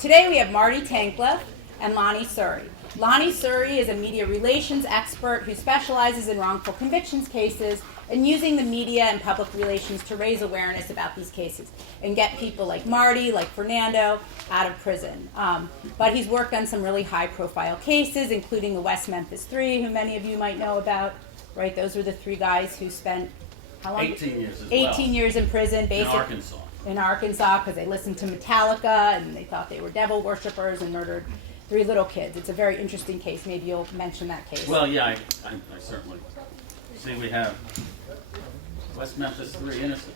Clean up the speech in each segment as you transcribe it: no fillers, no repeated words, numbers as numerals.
today we have Marty Tankleff and Lonnie Soury. Lonnie Soury is a media relations expert who specializes in wrongful convictions cases and using the media and public relations to raise awareness about these cases and get people like Marty, like Fernando, out of prison. But he's worked on some really high-profile cases, including the West Memphis 3, who many of you might know about. Right? Those were the three guys who spent how long? 18 years as 18 years in prison, basically. In Arkansas, because they listened to Metallica and they thought they were devil worshippers and murdered 3 little kids. It's a very interesting case. Maybe you'll mention that case. Well, yeah, I certainly see we have West Memphis 3 innocent.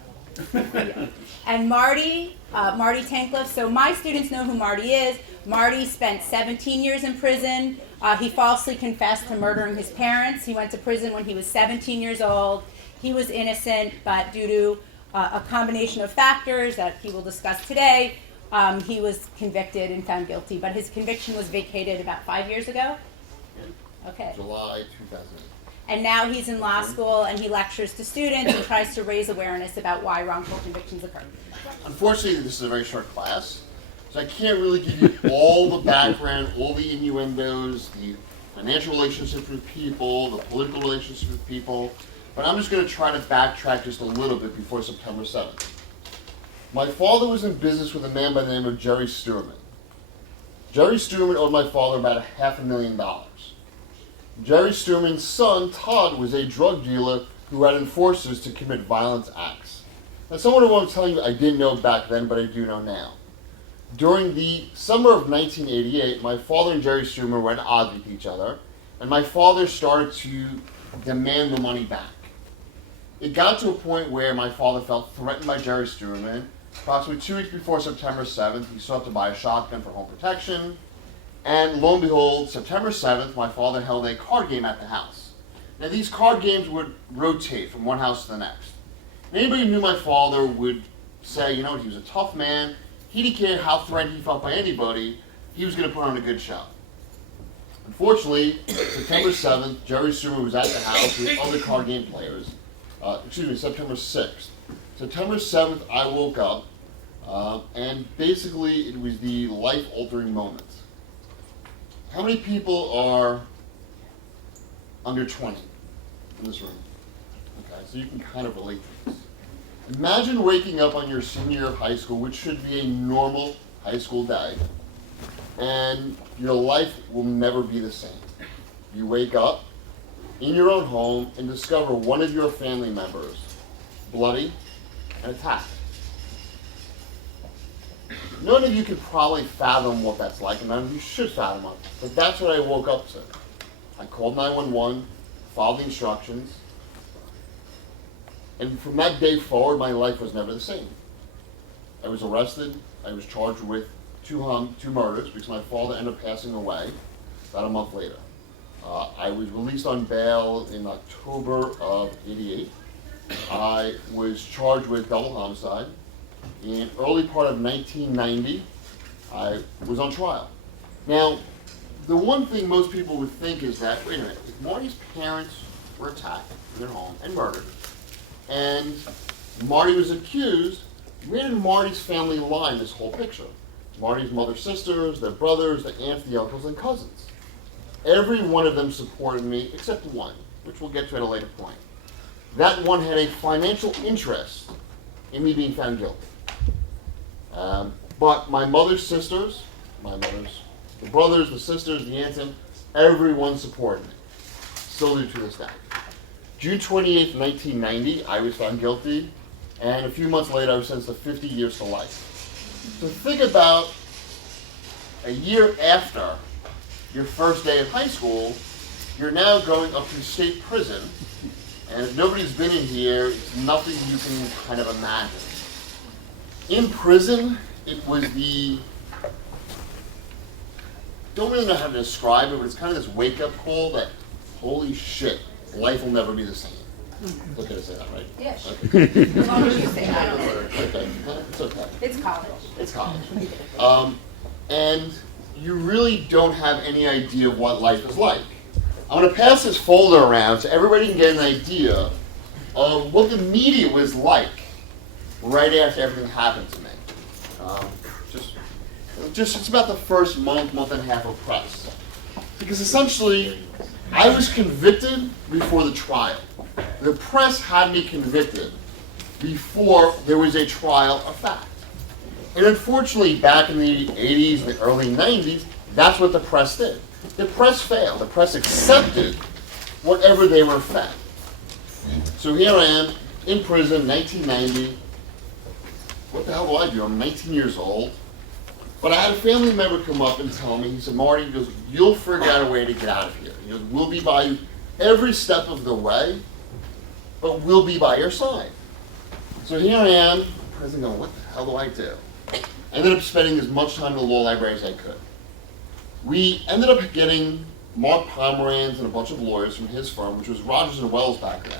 Yeah. And Marty Tankleff. So my students know who Marty is. Marty spent 17 years in prison. He falsely confessed to murdering his parents. He went to prison when he was 17 years old. He was innocent, but due to a combination of factors that he will discuss today, he was convicted and found guilty. But his conviction was vacated about 5 years ago. Okay. July 2008. And now he's in law school and he lectures to students and tries to raise awareness about why wrongful convictions occur. Unfortunately, this is a very short class, so I can't really give you all the background, all the innuendos, the financial relationships with people, the political relationships with people, but I'm just going to try to backtrack just a little bit before September 7th. My father was in business with a man by the name of Jerry Stuerman. Jerry Stuerman owed my father about $500,000. Jerry Stuerman's son, Todd, was a drug dealer who had enforcers to commit violent acts. Now, some of what I'm telling you I didn't know back then, but I do know now. During the summer of 1988, my father and Jerry Stuerman were at odds with each other, and my father started to demand the money back. It got to a point where my father felt threatened by Jerry Stuerman. Approximately 2 weeks before September 7th, he sought to buy a shotgun for home protection. And lo and behold, September 7th, my father held a card game at the house. Now, these card games would rotate from one house to the next. And anybody who knew my father would say, you know, he was a tough man. He didn't care how threatened he felt by anybody. He was going to put on a good show. Unfortunately, September 7th, Jerry Stuerman was at the house with other card game players. September 6th. September 7th, I woke up, and basically it was the life-altering moment. How many people are under 20 in this room? Okay, so you can kind of relate to this. Imagine waking up on your senior year of high school, which should be a normal high school day, and your life will never be the same. You wake up in your own home and discover one of your family members bloody and attacked. None of you could probably fathom what that's like, and none of you should fathom it, but that's what I woke up to. I called 911, followed the instructions, and from that day forward, my life was never the same. I was arrested. I was charged with two murders because my father ended up passing away about a month later. I was released on bail in October of '88. I was charged with double homicide. In early part of 1990, I was on trial. Now, the one thing most people would think is that, wait a minute, if Marty's parents were attacked in their home and murdered, and Marty was accused, where did Marty's family lie in this whole picture? Marty's mother's sisters, their brothers, the aunts, the uncles, and cousins. Every one of them supported me, except one, which we'll get to at a later point. That one had a financial interest in me being found guilty. But my mother's sisters, the brothers, the sisters, the aunts, and everyone supported me. Still do to this day. June 28th, 1990, I was found guilty, and a few months later, I was sentenced to 50 years to life. So think about a year after your first day of high school, you're now going up to state prison, and if nobody's been in here, it's nothing you can kind of imagine. In prison, it was don't really know how to describe it, but it's kind of this wake-up call that, holy shit, life will never be the same. Look at it, say that, right? Yeah, sure. Okay. As long as you say that, I don't care. Okay, it's okay. It's college. It's college. And you really don't have any idea what life is like. I'm going to pass this folder around so everybody can get an idea of what the media was like right after everything happened to me. Just it's about the first month and a half of press. Because essentially, I was convicted before the trial. The press had me convicted before there was a trial of fact. And unfortunately, back in the 80s and the early 90s, that's what the press did. The press failed. The press accepted whatever they were fed. So here I am, in prison, 1990. What the hell do I do? I'm 19 years old. But I had a family member come up and tell me, he said, Marty, he goes, you'll figure out a way to get out of here. He goes, we'll be by you every step of the way, but we'll be by your side. So here I am, prison going, what the hell do I do? I ended up spending as much time in the law library as I could. We ended up getting Mark Pomeranz and a bunch of lawyers from his firm, which was Rogers and Wells back then.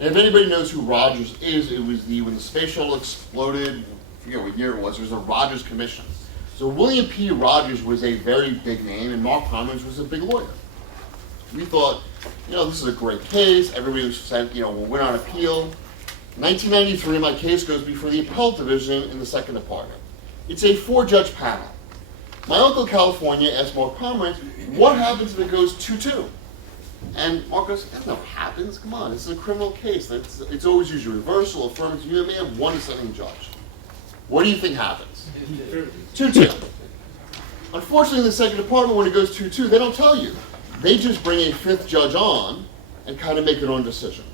And if anybody knows who Rogers is, it was when the space shuttle exploded, I forget what year it was the Rogers Commission. So William P. Rogers was a very big name, and Mark Pomeranz was a big lawyer. We thought, this is a great case. Everybody was said, we'll win on appeal. 1993, my case goes before the appellate division in the second department. It's a 4-judge panel. My uncle in California asked Mark Pomeranz, what happens if it goes 2-2? And Mark goes, that's not what happens. Come on, this is a criminal case. It's always usually reversal, affirmative. You may have one dissenting judge. What do you think happens? 2-2. Unfortunately, in the second department, when it goes 2-2, they don't tell you. They just bring a 5th judge on and kind of make their own decision.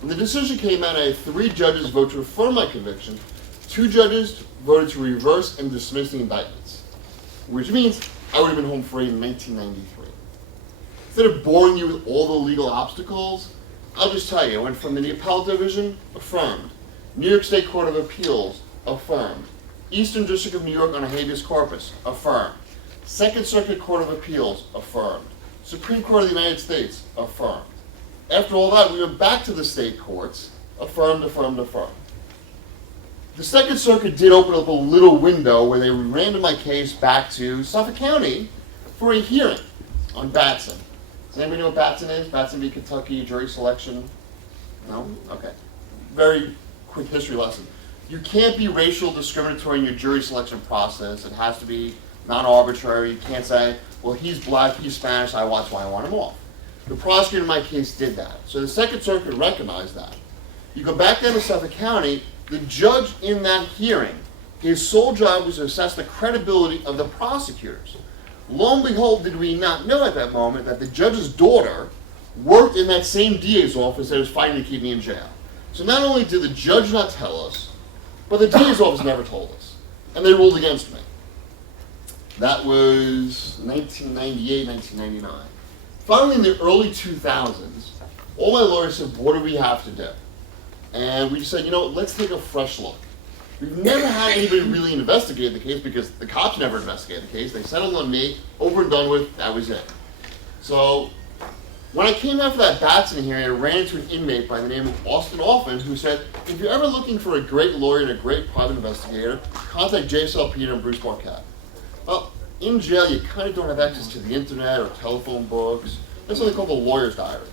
When the decision came out, I had 3 judges vote to affirm my conviction. 2 judges voted to reverse and dismiss the indictments, which means I would have been home free in 1993. Instead of boring you with all the legal obstacles, I'll just tell you, I went from the appellate division, affirmed. New York State Court of Appeals, affirmed. Eastern District of New York on a habeas corpus, affirmed. Second Circuit Court of Appeals, affirmed. Supreme Court of the United States, affirmed. After all that, we went back to the state courts, affirmed, affirmed, affirmed. The Second Circuit did open up a little window where they remanded my case back to Suffolk County for a hearing on Batson. Does anybody know what Batson is? Batson v. Kentucky, jury selection? No? Okay. Very quick history lesson. You can't be racial discriminatory in your jury selection process. It has to be non-arbitrary. You can't say, well, he's black, he's Spanish, that's why I want him off. The prosecutor in my case did that. So the Second Circuit recognized that. You go back down to Suffolk County, the judge in that hearing, his sole job was to assess the credibility of the prosecutors. Lo and behold, did we not know at that moment that the judge's daughter worked in that same DA's office that was fighting to keep me in jail. So not only did the judge not tell us, but the DA's office never told us. And they ruled against me. That was 1998, 1999. Finally, in the early 2000s, all my lawyers said, what do we have to do? And we said, let's take a fresh look. We've never had anybody really investigate the case because the cops never investigated the case. They settled on me, over and done with, that was it. So when I came out for that Batson hearing, I ran into an inmate by the name of Austin Offin who said, if you're ever looking for a great lawyer and a great private investigator, contact J.S.L. Peter and Bruce Marquette. Well, in jail, you kind of don't have access to the internet or telephone books. There's something called the lawyer's diary.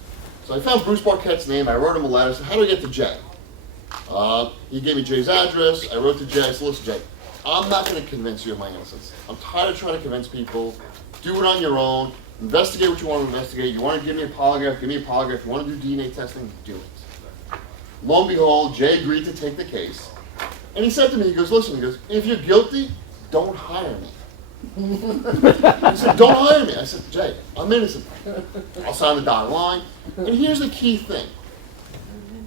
So I found Bruce Marquette's name. I wrote him a letter. I said, how do I get to Jay? He gave me Jay's address. I wrote to Jay. I said, listen, Jay, I'm not going to convince you of my innocence. I'm tired of trying to convince people. Do it on your own. Investigate what you want to investigate. You want to give me a polygraph, give me a polygraph. If you want to do DNA testing, do it. Lo and behold, Jay agreed to take the case. And he said to me, he goes, if you're guilty, don't hire me. He said, don't hire me. I said, Jay, I'm innocent. I'll sign the dotted line. And here's the key thing.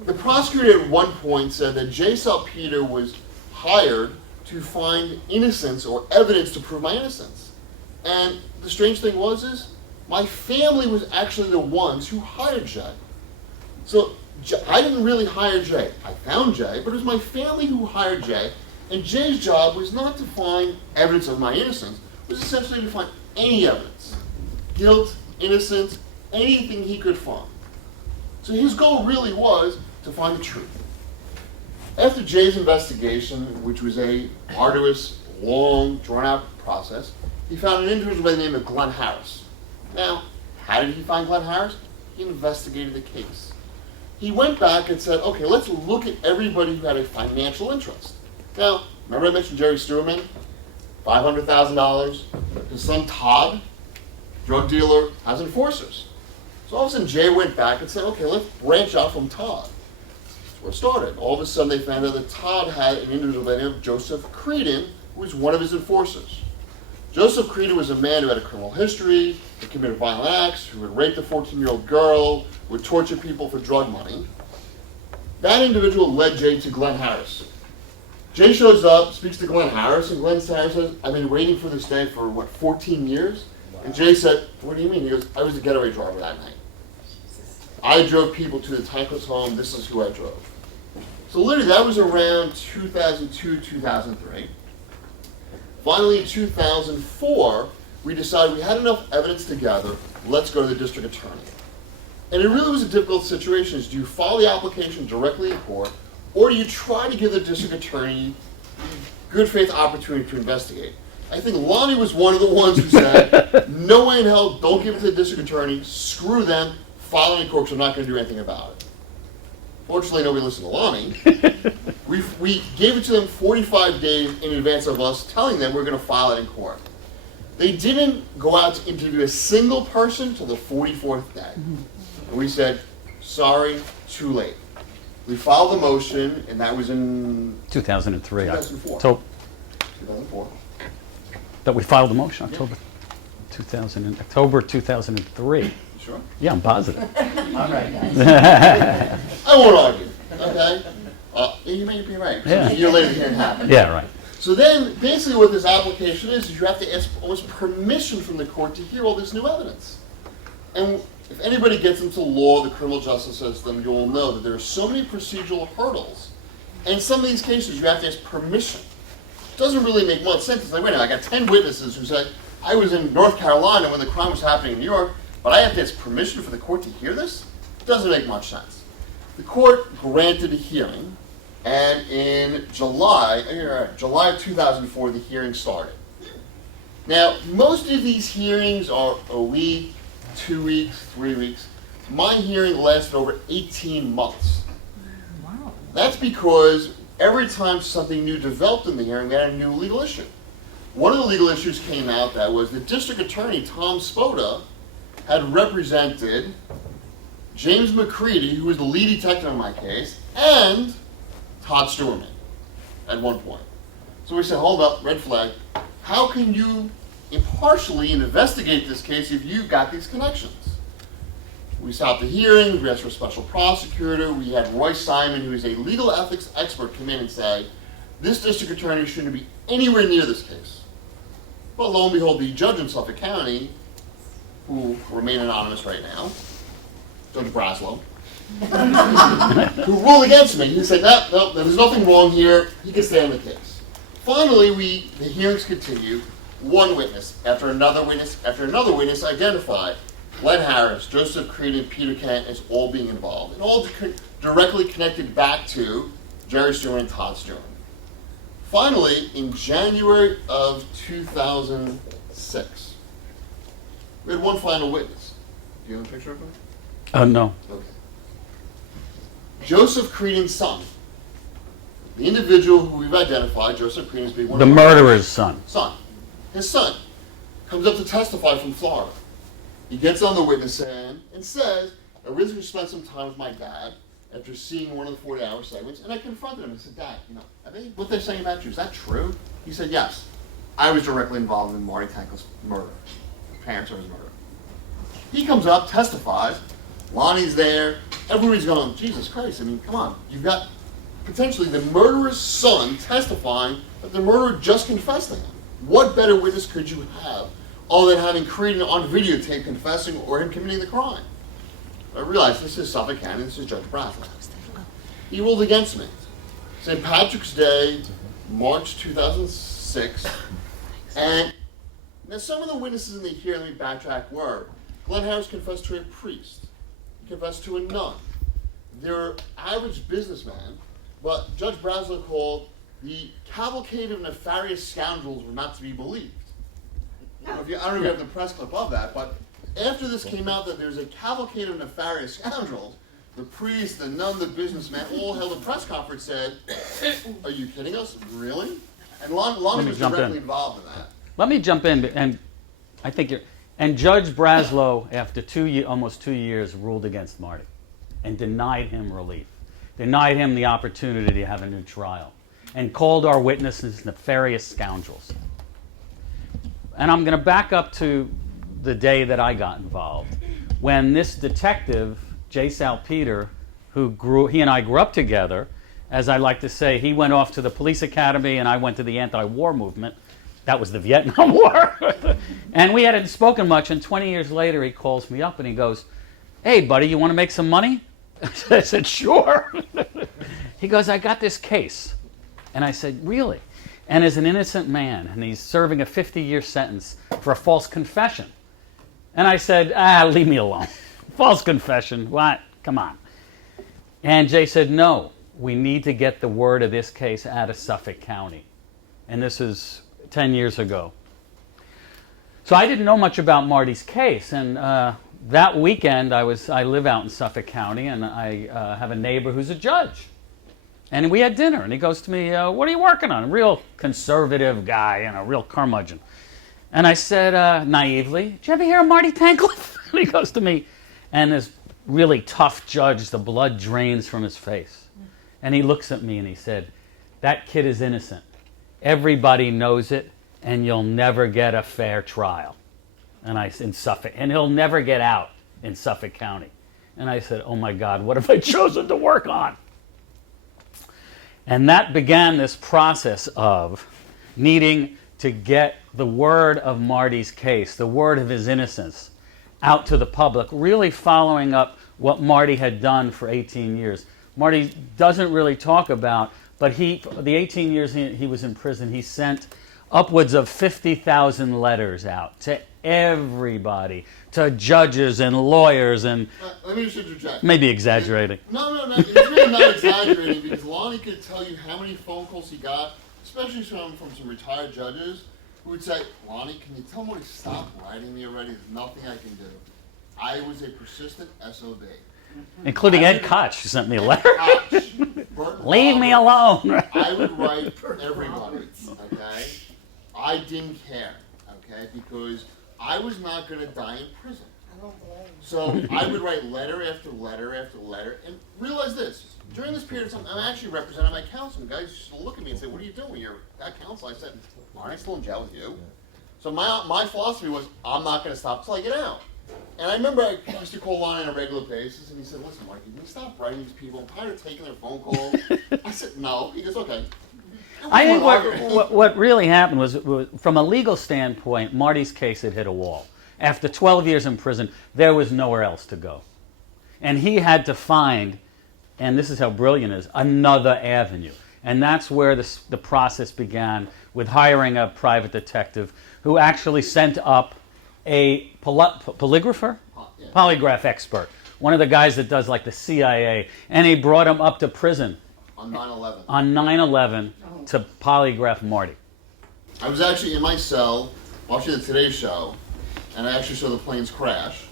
The prosecutor at one point said that J.S.L. Peter was hired to find innocence or evidence to prove my innocence. And the strange thing was my family was actually the ones who hired Jay. So I didn't really hire Jay. I found Jay, but it was my family who hired Jay. And Jay's job was not to find evidence of my innocence. It was essentially to find any evidence. Guilt, innocence, anything he could find. So his goal really was to find the truth. After Jay's investigation, which was a arduous, long, drawn-out process, he found an individual by the name of Glenn Harris. Now, how did he find Glenn Harris? He investigated the case. He went back and said, okay, let's look at everybody who had a financial interest. Now, remember I mentioned Jerry Stewart? $500,000. His son Todd, drug dealer, has enforcers. So all of a sudden Jay went back and said, okay, let's branch out from Todd. That's where it started. All of a sudden they found out that Todd had an individual by the name of Joseph Creedon, who was one of his enforcers. Joseph Creedon was a man who had a criminal history, who committed violent acts, who would rape the 14-year-old girl, would torture people for drug money. That individual led Jay to Glenn Harris. Jay shows up, speaks to Glenn Harris, and Glenn Harris says, I've been waiting for this day for, 14 years? Wow. And Jay said, what do you mean? He goes, I was the getaway driver that night. I drove people to the Tankleff's home. This is who I drove. So literally, that was around 2002, 2003. Finally, in 2004, we decided we had enough evidence together. Let's go to the district attorney. And it really was a difficult situation. Do you file the application directly in court, or do you try to give the district attorney good faith opportunity to investigate? I think Lonnie was one of the ones who said, no way in hell, don't give it to the district attorney, screw them, file it in court, because I'm not going to do anything about it. Fortunately, nobody listened to Lonnie. We gave it to them 45 days in advance of us telling them we're going to file it in court. They didn't go out to interview a single person until the 44th day. And we said, sorry, too late. We filed the motion, and that was in 2003. 2004. 2004. That we filed the motion, October 2003. You sure? Yeah, I'm positive. All right, guys. I won't argue, okay? You may be right. Yeah. A year later, the hearing happened. Yeah, right. So then, basically what this application is you have to ask almost permission from the court to hear all this new evidence. And if anybody gets into law, the criminal justice system, you'll know that there are so many procedural hurdles. And in some of these cases, you have to ask permission. It doesn't really make much sense. It's like, wait a minute, I got 10 witnesses who say, I was in North Carolina when the crime was happening in New York, but I have to ask permission for the court to hear this? It doesn't make much sense. The court granted a hearing, and in July of 2004, the hearing started. Now, most of these hearings are a week, 2 weeks, 3 weeks. My hearing lasted over 18 months. Wow. That's because every time something new developed in the hearing, we had a new legal issue. One of the legal issues came out that was the district attorney, Tom Spoda, had represented James McCready, who was the lead detective in my case, and Todd Stewarman at one point. So we said, hold up, red flag. How can you impartially investigate this case if you've got these connections? We stopped the hearing, we asked for a special prosecutor, we had Roy Simon, who is a legal ethics expert, come in and say, this district attorney shouldn't be anywhere near this case. Well, lo and behold, the judge in Suffolk County, who remain anonymous right now, Judge Braslow, who ruled against me. He said, no, there's nothing wrong here. He can stay on the case. Finally, the hearings continued. One witness after another witness identified Glenn Harris, Joseph Creed, and Peter Kent as all being involved, and all directly connected back to Jerry Stewart and Todd Stewart. Finally, in January of 2006, we had one final witness. Do you have a picture of him? No. Okay. Joseph Creedon's son. The individual who we've identified, Joseph Creedon, as being one The of our murderer's son. His son comes up to testify from Florida. He gets on the witness stand and says, I recently spent some time with my dad after seeing one of the 40-hour segments, and I confronted him and said, Dad, what they're saying about you, is that true? He said, yes. I was directly involved in Marty Tankleff's murder. Parents are his murder. He comes up, testifies. Lonnie's there. Everybody's going, Jesus Christ, come on. You've got potentially the murderer's son testifying that the murderer just confessed to him. What better witness could you have other than having Creedon on videotape confessing or him committing the crime? I realized this is Suffolk County, this is Judge Braslow. He ruled against me. St. Patrick's Day, March 2006, and now some of the witnesses in the hearing, let me backtrack, were Glenn Harris confessed to a priest. He confessed to a nun. They're average businessmen, but Judge Braslow called the cavalcade of nefarious scoundrels were not to be believed. I don't know if you have the press clip of that, but after this came out that there's a cavalcade of nefarious scoundrels, the priest, the nun, the businessman all held a press conference, said, are you kidding us? Really? And Lonnie me was jump directly in. involved in that. Let me jump in, and I think you're. And Judge Braslow, after almost 2 years, ruled against Marty, and denied him relief, denied him the opportunity to have a new trial, and called our witnesses nefarious scoundrels. And I'm going to back up to the day that I got involved, when this detective, J. Salpeter, he and I grew up together. As I like to say, he went off to the police academy and I went to the anti-war movement. That was the Vietnam War. And we hadn't spoken much, and 20 years later he calls me up and he goes, "Hey, buddy, you want to make some money?" I said, "Sure." He goes, "I got this case." And I said, "Really?" And as an innocent man, and he's serving a 50-year sentence for a false confession. And I said, "Leave me alone. False confession, what? Come on." And Jay said, "No, we need to get the word of this case out of Suffolk County." And this is 10 years ago. So I didn't know much about Marty's case, and that weekend I live out in Suffolk County, and I have a neighbor who's a judge. And we had dinner, and he goes to me, "What are you working on?" A real conservative guy, and a real curmudgeon. And I said naively, "Did you ever hear of Marty Tankleff?" And he goes to me, and this really tough judge, the blood drains from his face. And he looks at me and he said, "That kid is innocent. Everybody knows it, and you'll never get a fair trial." And in Suffolk, and he'll never get out in Suffolk County. And I said, "Oh my God, what have I chosen to work on?" And that began this process of needing to get the word of Marty's case, the word of his innocence, out to the public, really following up what Marty had done for 18 years. Marty doesn't really talk about, but the 18 years he was in prison, he sent upwards of 50,000 letters out to everybody, to judges and lawyers, and Let me just interject. maybe exaggerating. No, it's really not exaggerating, because Lonnie could tell you how many phone calls he got, especially from some retired judges, who would say, "Lonnie, can you tell Marty to stop writing me already? There's nothing I can do." I was a persistent SOB. Including Ed Koch, who sent me a letter. Burton Leave me Roberts. alone. I would write everybody, okay? I didn't care, okay? Because I was not going to die in prison. So I would write letter after letter after letter, and realize this. During this period of time, I'm actually representing my counsel. And guys used to look at me and say, "What are you doing? You're at counsel." I said, "Aren't I still in jail with you?" So my philosophy was, I'm not going to stop till I get out. And I remember I used to call Lonnie on a regular basis, and he said, "Listen, Mark, can you stop writing these people? I'm tired of taking their phone calls." I said, "No." He goes, "Okay." I think what really happened was, from a legal standpoint, Marty's case had hit a wall. After 12 years in prison, there was nowhere else to go. And he had to find, and this is how brilliant it is, another avenue. And that's where the process began, with hiring a private detective who actually sent up a polygrapher? Yeah. Polygraph expert. One of the guys that does like the CIA. And he brought him up to prison On 9/11. on 9/11 to polygraph Marty. I was actually in my cell watching the Today Show, and I actually saw the planes crash.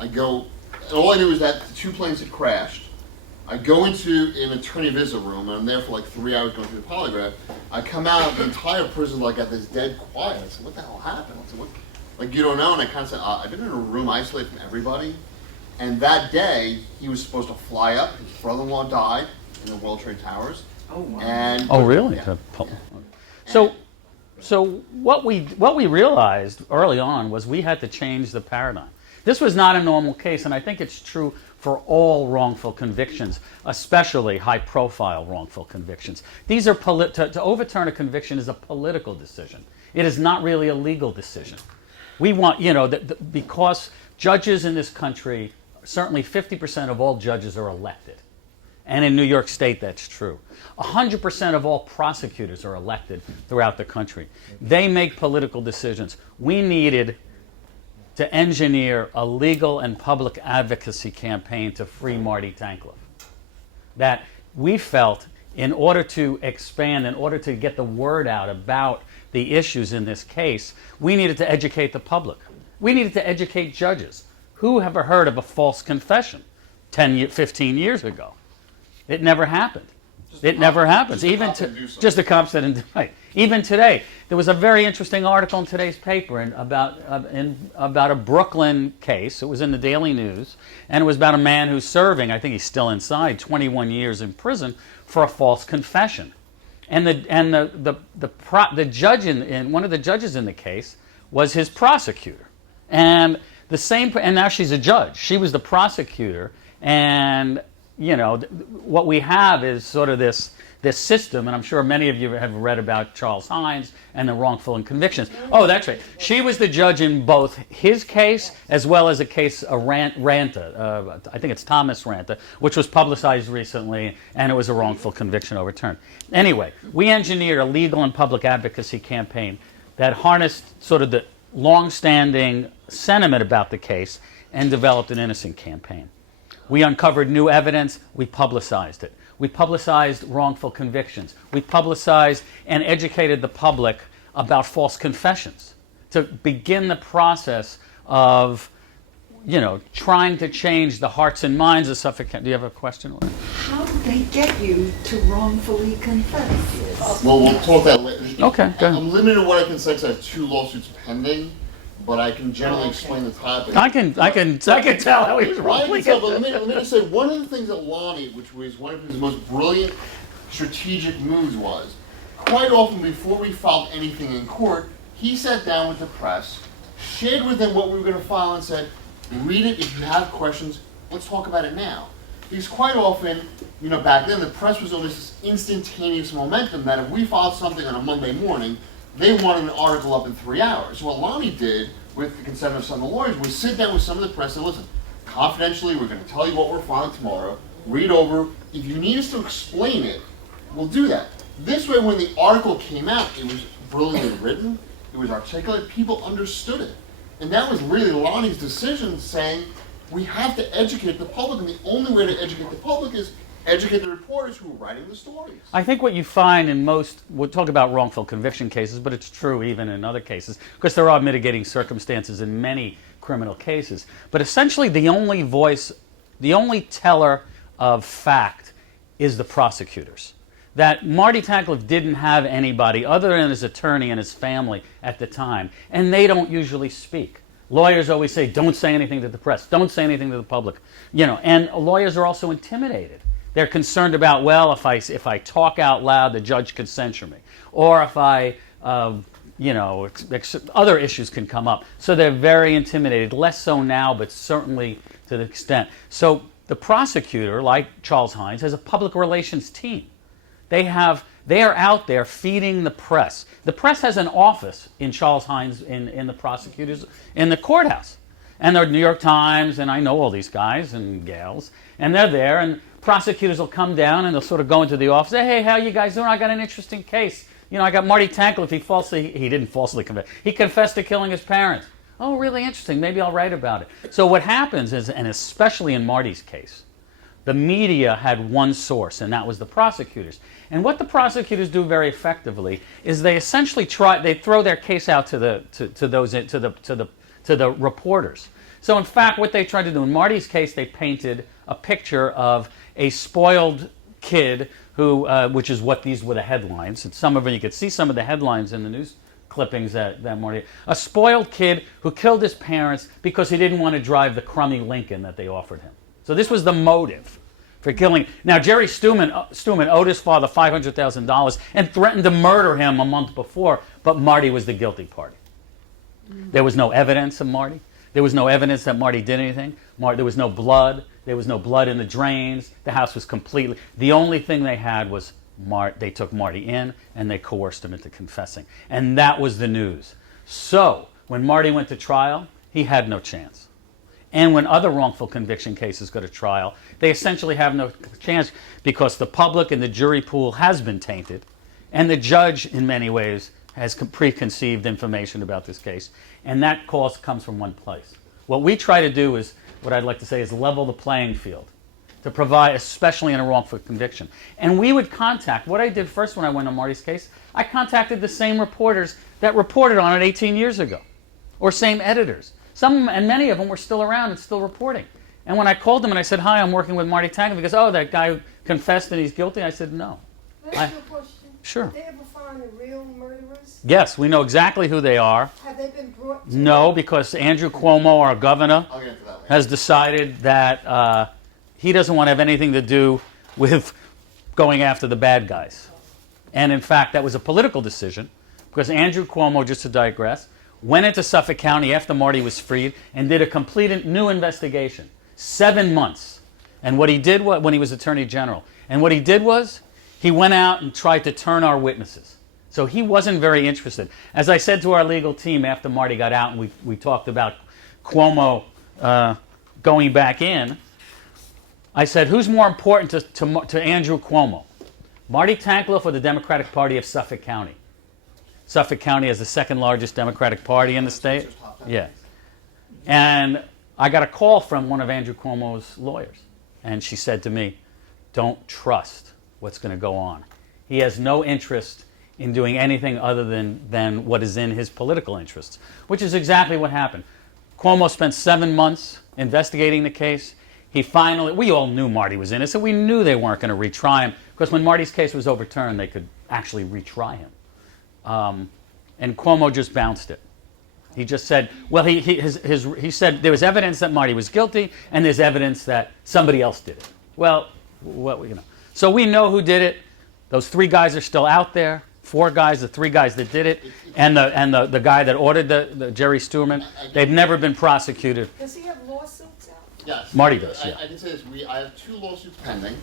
And all I knew was that the 2 planes had crashed. I go into an attorney visit room, and I'm there for like 3 hours going through the polygraph. I come out, the entire prison like got this dead quiet. I said, "What the hell happened?" I said, "What?" Like, you don't know, and I kind of said, "I've been in a room isolated from everybody." And that day, he was supposed to fly up. His brother-in-law died in the World Trade Towers. Oh, wow. And Oh, really? Yeah. So what we realized early on was we had to change the paradigm. This was not a normal case, and I think it's true for all wrongful convictions, especially high-profile wrongful convictions. These are to overturn a conviction is a political decision. It is not really a legal decision. We want, because judges in this country, certainly 50% of all judges are elected. And in New York State, that's true. 100% of all prosecutors are elected throughout the country. They make political decisions. We needed to engineer a legal and public advocacy campaign to free Marty Tankleff. That we felt, in order to expand, in order to get the word out about the issues in this case, we needed to educate the public. We needed to educate judges. Who ever heard of a false confession 15 years ago? It never happened. It never happens. Just a Even cop to, didn't do something. just the cops that didn't. Right. Even today, there was a very interesting article in today's paper about a Brooklyn case. It was in the Daily News, and it was about a man who's serving. I think he's still inside, 21 years in prison for a false confession. And the judge in one of the judges in the case was his prosecutor, and now she's a judge. She was the prosecutor, and what we have is sort of this system, and I'm sure many of you have read about Charles Hines and the wrongful convictions. Oh, that's right. She was the judge in both his case as well as a case of Ranta. I think it's Thomas Ranta, which was publicized recently, and it was a wrongful conviction overturned. Anyway, we engineered a legal and public advocacy campaign that harnessed sort of the long-standing sentiment about the case and developed an innocent campaign. We uncovered new evidence. We publicized it. We publicized wrongful convictions. We publicized and educated the public about false confessions to begin the process of, trying to change the hearts and minds of Suffolk County. Do you have a question? How did they get you to wrongfully confess? Well, we'll talk that later. Okay, go ahead. I'm limited in what I can say because I have 2 lawsuits pending, but I can generally explain the topic. I can tell how he was Well, I wrongfully can tell, but convicted. let me just say, one of the things that Lonnie, which was one of his most brilliant strategic moves was, quite often before we filed anything in court, he sat down with the press, shared with them what we were going to file and said, read it, if you have questions, let's talk about it now. Because quite often, back then the press was on this instantaneous momentum that if we filed something on a Monday morning, they wanted an article up in 3 hours. So what Lonnie did, with the consent of some of the lawyers, was sit down with some of the press and listen, confidentially, we're going to tell you what we're filing tomorrow, read over, if you need us to explain it, we'll do that. This way, when the article came out, it was brilliantly written, it was articulate, people understood it. And that was really Lonnie's decision, saying, we have to educate the public, and the only way to educate the public is educate the reporters who are writing the stories. I think what you find in we'll talk about wrongful conviction cases, but it's true even in other cases, because there are mitigating circumstances in many criminal cases. But essentially the only teller of fact is the prosecutors. That Marty Tankleff didn't have anybody other than his attorney and his family at the time, and they don't usually speak. Lawyers always say, don't say anything to the press, don't say anything to the public. And lawyers are also intimidated. They're concerned about, well, if I talk out loud, the judge could censure me. Or if I, other issues can come up. So they're very intimidated, less so now, but certainly to the extent. So the prosecutor, like Charles Hines, has a public relations team. They are out there feeding the press. The press has an office in Charles Hines, in the prosecutors, in the courthouse. And the New York Times, and I know all these guys and gals, and they're there, and prosecutors will come down and they'll sort of go into the office, say, hey, how you guys doing? I got an interesting case. I got Marty Tankleff, he didn't falsely confess. He confessed to killing his parents. Oh, really interesting. Maybe I'll write about it. So what happens is, and especially in Marty's case, the media had one source, and that was the prosecutors. And what the prosecutors do very effectively is they essentially throw their case out to the reporters. So in fact, what they tried to do in Marty's case, they painted a picture of a spoiled kid who, which is what these were the headlines. And some of them, you could see some of the headlines in the news clippings that Marty, a spoiled kid who killed his parents because he didn't want to drive the crummy Lincoln that they offered him. So this was the motive for killing. Now, Jerry Stewman owed his father $500,000 and threatened to murder him a month before, but Marty was the guilty party. There was no evidence of Marty. There was no evidence that Marty did anything. There was no blood. There was no blood in the drains. The house was completely... The only thing they had was they took Marty in and they coerced him into confessing. And that was the news. So, when Marty went to trial, he had no chance. And when other wrongful conviction cases go to trial, they essentially have no chance because the public and the jury pool has been tainted, and the judge, in many ways, has preconceived information about this case, and that cause comes from one place. What we try to do is, what I'd like to say, is level the playing field to provide, especially in a wrongful conviction. And we would contact, what I did first when I went on Marty's case, I contacted the same reporters that reported on it 18 years ago, or same editors. Some, and many of them were still around and still reporting. And when I called them and I said, hi, I'm working with Marty Tankleff, he goes, oh, that guy confessed that he's guilty? I said, no. Can I ask you a question? Sure. Did they ever find the real murderers? Yes, we know exactly who they are. Have they been brought to No, because Andrew Cuomo, our governor, I'll get into that later. has decided that he doesn't want to have anything to do with going after the bad guys. And in fact, that was a political decision because Andrew Cuomo, just to digress, went into Suffolk County after Marty was freed and did a complete new investigation. 7 months. And what he did when he was Attorney General. And what he did was he went out and tried to turn our witnesses. So he wasn't very interested. As I said to our legal team after Marty got out and we talked about Cuomo going back in, I said, who's more important to Andrew Cuomo? Marty Tankleff or the Democratic Party of Suffolk County? Suffolk County is the second largest Democratic Party in the state. Yeah. And I got a call from one of Andrew Cuomo's lawyers. And she said to me, don't trust what's going to go on. He has no interest in doing anything other than what is in his political interests, which is exactly what happened. Cuomo spent 7 months investigating the case. We all knew Marty was innocent. We knew they weren't going to retry him because when Marty's case was overturned, they could actually retry him. And Cuomo just bounced it. He just said, well, he said there was evidence that Marty was guilty and there's evidence that somebody else did it. Well, So we know who did it. Those 3 guys are still out there. 4 guys, the 3 guys that did it, and the guy that ordered the Jerry Stuerman, they've never been prosecuted. Does he have lawsuits out? Yes. Marty does, yeah. I can say this. I have 2 lawsuits pending.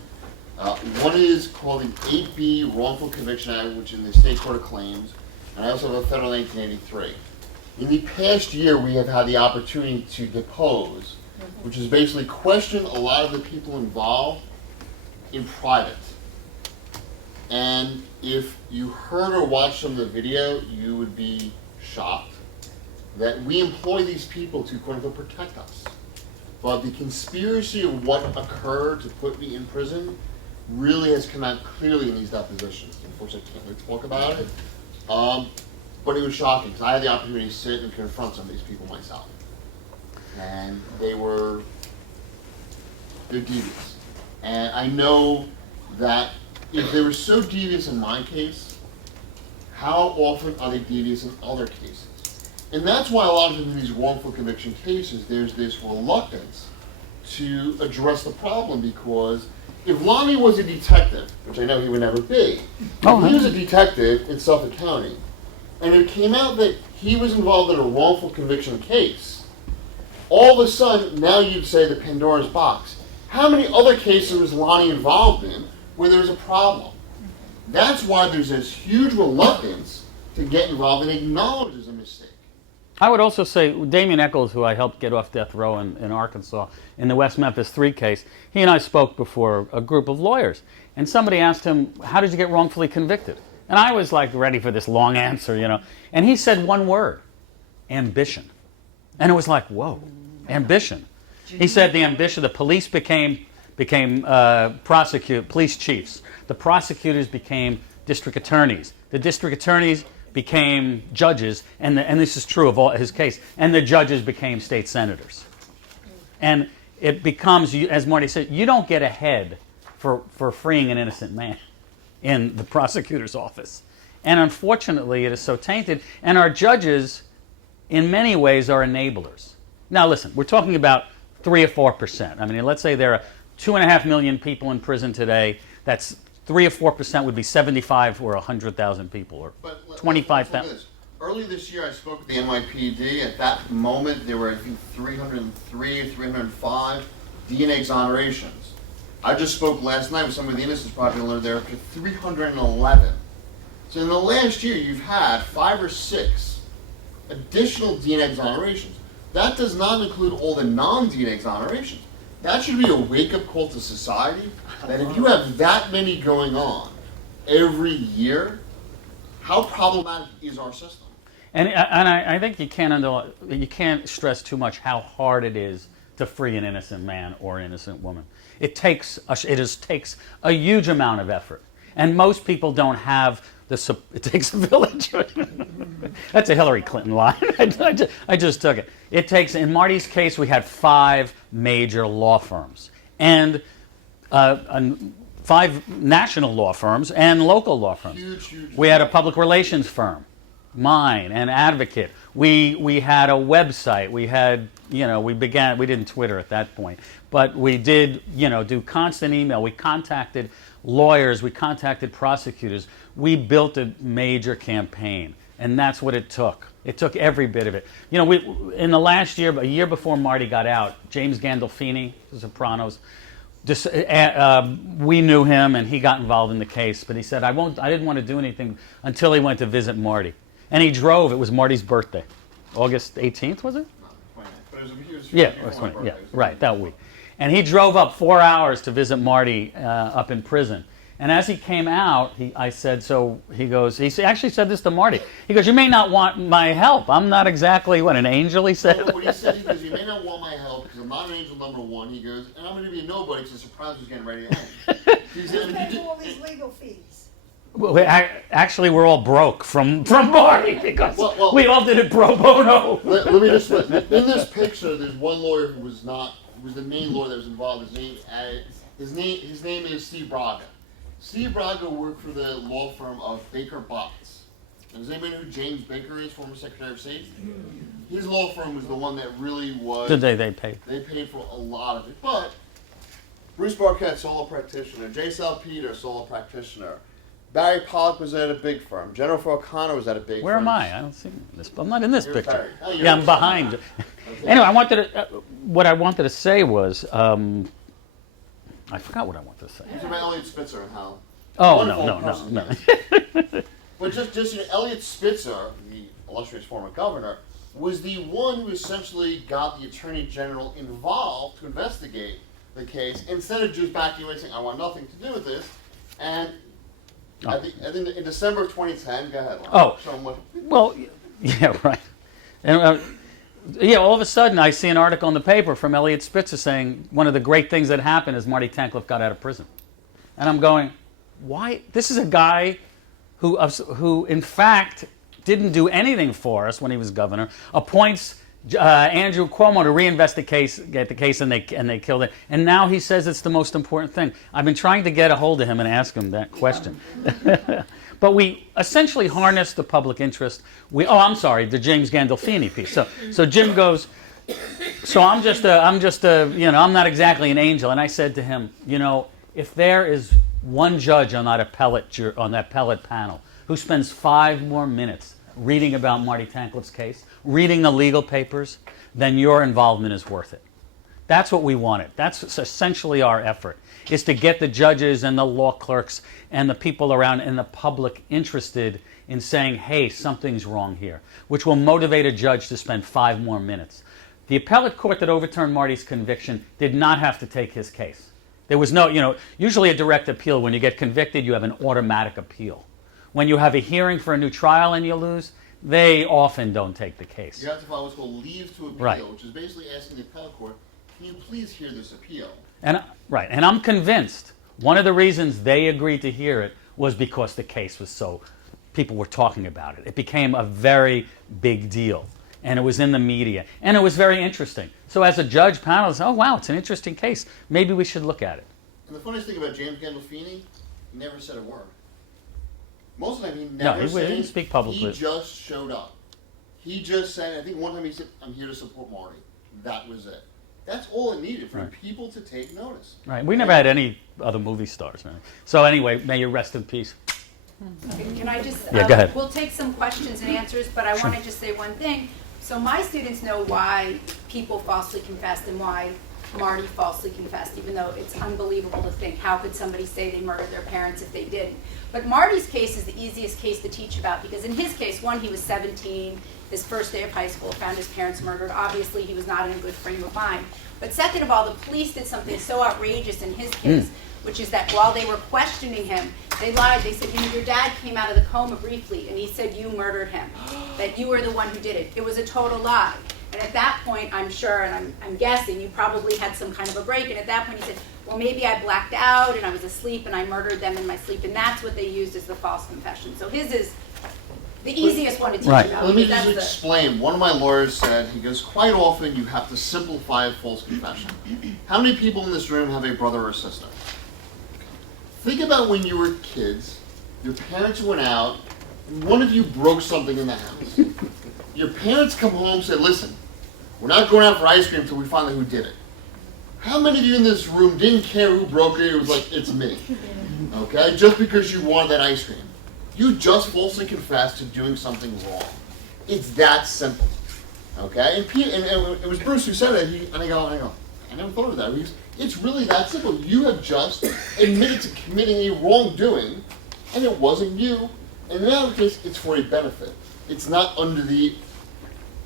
One is called the 8B Wrongful Conviction Act, which is in the State Court of Claims, and I also have a federal 1983. In the past year, we have had the opportunity to depose, which is basically question a lot of the people involved in private. And if you heard or watched some of the video, you would be shocked that we employ these people to, quote unquote, protect us. But the conspiracy of what occurred to put me in prison really has come out clearly in these depositions. Unfortunately, I can't really talk about it. But it was shocking because I had the opportunity to sit and confront some of these people myself. And they're devious. And I know that if they were so devious in my case, how often are they devious in other cases? And that's why a lot of times in these wrongful conviction cases, there's this reluctance to address the problem because if Lonnie was a detective, which I know he would never be, if he was a detective in Suffolk County, and it came out that he was involved in a wrongful conviction case, all of a sudden, now you'd say the Pandora's box. How many other cases was Lonnie involved in where there's a problem? That's why there's this huge reluctance to get involved and acknowledge there's a mistake. I would also say Damian Eccles, who I helped get off death row in Arkansas in the West Memphis 3 case, he and I spoke before a group of lawyers. And somebody asked him, how did you get wrongfully convicted? And I was like ready for this long answer, you know. And he said one word, ambition. And it was like, whoa, ambition. He said the ambition, the police became police chiefs. The prosecutors became district attorneys. The district attorneys became judges, and this is true of all his case, and the judges became state senators. And it becomes, as Marty said, you don't get ahead for freeing an innocent man in the prosecutor's office. And unfortunately, it is so tainted, and our judges, in many ways, are enablers. Now listen, we're talking about 3 or 4%. I mean, let's say there are 2.5 million people in prison today. That's 3 or 4% would be 75 or 100,000 people, or 25,000. Earlier this year, I spoke with the NYPD. At that moment, there were, I think, 303 or 305 DNA exonerations. I just spoke last night with some of the Innocence Project, and learned there are 311. So in the last year, you've had 5 or 6 additional DNA exonerations. That does not include all the non-DNA exonerations. That should be a wake-up call to society, that if you have that many going on every year, how problematic is our system? And I think you can't stress too much how hard it is to free an innocent man or innocent woman. It takes a huge amount of effort, and most people don't have the. It takes a village. That's a Hillary Clinton line. I just took it. It takes. In Marty's case, we had 5 major law firms, and 5 national law firms and local law firms. Huge. We had a public relations firm, mine, an advocate. We had a website. We had, we didn't Twitter at that point, but we did, do constant email. We contacted lawyers. We contacted prosecutors. We built a major campaign, and that's what it took. It took every bit of it. In the last year, a year before Marty got out, James Gandolfini, The Sopranos, we knew him, and he got involved in the case. But he said, I didn't want to do anything until he went to visit Marty. And he drove. It was Marty's birthday. August 18th, was it? Yeah, right, that week. And he drove up 4 hours to visit Marty up in prison. And as he came out, I said, he actually said this to Marty. He goes, you may not want my help. I'm not exactly, an angel, he said? No, what he said, he goes, you may not want my help because I'm not an angel number one. He goes, and I'm going to be a nobody because the surprise was getting ready to end. He said, Who's paying all these legal fees? Well, actually, we're all broke from Marty because Well, we all did it pro bono. let me just, in this picture, there's one lawyer who was the main lawyer that was involved. His name is Steve Braga. Steve Braga worked for the law firm of Baker Botts. And does anybody know who James Baker is, former Secretary of State? His law firm was the one that really was... Did they paid? They paid for a lot of it. But Bruce Barquette, solo practitioner. J. Sal Peter, solo practitioner. Barry Pollock was at a big firm. Jennifer O'Connor was at a big firm. Where am I? I don't see this. I'm not in this You're picture. Barry. Oh, you're Yeah, I'm behind. Anyway, what I wanted to say was... I forgot what I wanted to say. It's about Elliot Spitzer and how... Oh, wonderful no. person he is. But just Elliot Spitzer, the illustrious former governor, was the one who essentially got the Attorney General involved to investigate the case instead of just backing away saying, I want nothing to do with this. And I think in December of 2010, go ahead. Oh. Show 'em what... Well, yeah, right. And, all of a sudden, I see an article in the paper from Elliot Spitzer saying one of the great things that happened is Marty Tankleff got out of prison. And I'm going, why? This is a guy who in fact, didn't do anything for us when he was governor, appoints Andrew Cuomo to get the case, and they killed it. And now he says it's the most important thing. I've been trying to get a hold of him and ask him that question. But we essentially harnessed the public interest. The James Gandolfini piece. So Jim goes, I'm not exactly an angel. And I said to him, if there is one judge on that appellate panel who spends 5 more minutes reading about Marty Tankleff's case, reading the legal papers, then your involvement is worth it. That's what we wanted. That's essentially our effort, is to get the judges and the law clerks and the people around and the public interested in saying, hey, something's wrong here, which will motivate a judge to spend 5 more minutes. The appellate court that overturned Marty's conviction did not have to take his case. There was no, usually a direct appeal, when you get convicted, you have an automatic appeal. When you have a hearing for a new trial and you lose, they often don't take the case. You have to file what's called leave to appeal, Right. which is basically asking the appellate court, can you please hear this appeal? And I'm convinced one of the reasons they agreed to hear it was because the case was people were talking about it. It became a very big deal, and it was in the media, and it was very interesting. So as a judge panel, oh wow, it's an interesting case. Maybe we should look at it. And the funniest thing about James Gandolfini, he never said a word. Most of the time, he No, never he said didn't speak publicly. He just showed up. He just said, I think one time he said, I'm here to support Marty. That was it. That's all it needed, for people to take notice. Right. We never had any other movie stars. Right? So anyway, may you rest in peace. Can I just, Yeah, go ahead. We'll take some questions and answers, but I want to just say one thing. So my students know why people falsely confessed and why Marty falsely confessed, even though it's unbelievable to think, how could somebody say they murdered their parents if they didn't? But Marty's case is the easiest case to teach about, because in his case, one, he was 17, his first day of high school, found his parents murdered. Obviously, he was not in a good frame of mind. But second of all, the police did something so outrageous in his case, which is that while they were questioning him, they lied. They said, your dad came out of the coma briefly, and he said you murdered him, that you were the one who did it. It was a total lie. And at that point, I'm sure, and I'm guessing, you probably had some kind of a break. And at that point, he said, well, maybe I blacked out and I was asleep and I murdered them in my sleep. And that's what they used as the false confession. So his is the easiest one to teach about. Let me because just that's explain. One of my lawyers said, he goes, quite often you have to simplify a false confession. How many people in this room have a brother or sister? Think about when you were kids, your parents went out, and one of you broke something in the house. Your parents come home and say, listen, we're not going out for ice cream until we find out who did it. How many of you in this room didn't care who broke it? It was like, it's me. Okay? Just because you wanted that ice cream. You just falsely confessed to doing something wrong. It's that simple. Okay? And it was Bruce who said it, and I go, I never thought of that. It's really that simple. You have just admitted to committing a wrongdoing, and it wasn't you. And in that case, it's for a benefit. It's not under the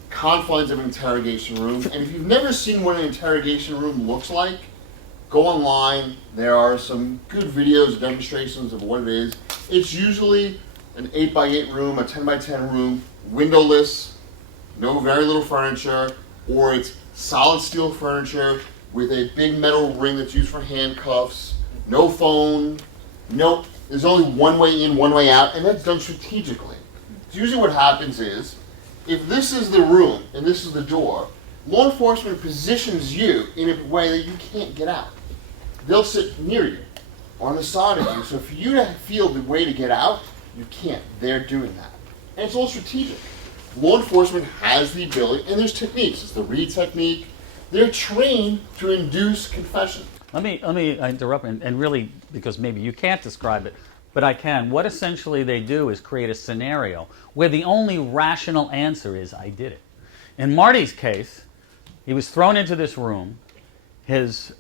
confines of an interrogation room. And if you've never seen what an interrogation room looks like, go online. There are some good videos, demonstrations of what it is. It's usually an 8x8 room, a 10x10 room, windowless, very little furniture, or it's solid steel furniture with a big metal ring that's used for handcuffs, no phone, there's only one way in, one way out, and that's done strategically. So usually what happens is, if this is the room and this is the door, law enforcement positions you in a way that you can't get out. They'll sit near you, or on the side of you, so for you to feel the way to get out, you can't. They're doing that. And it's all strategic. Law enforcement has the ability, and there's techniques. It's the Reed technique. They're trained to induce confession. Let me interrupt and really, because maybe you can't describe it, but I can. What essentially they do is create a scenario where the only rational answer is, I did it. In Marty's case, he was thrown into this room, and